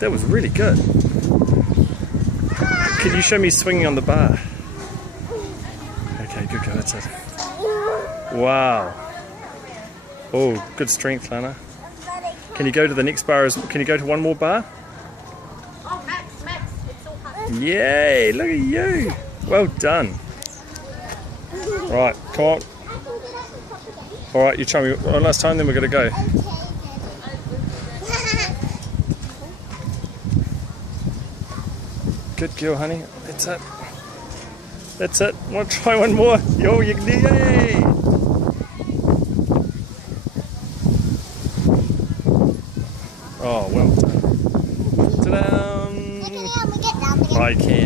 That was really good. Can you show me swinging on the bar? Okay, good girl, that's it. Wow. Oh, good strength, Lana. Can you go to the next bar? Can you go to one more bar? Oh, Max, it's all happening. Yay, look at you. Well done. Right, come on. Alright, you try me one last time, then we're going to go. Good girl, honey. That's it. That's it. Want to try one more? Yo, you can do yay! Oh, well done. Ta-da! I can.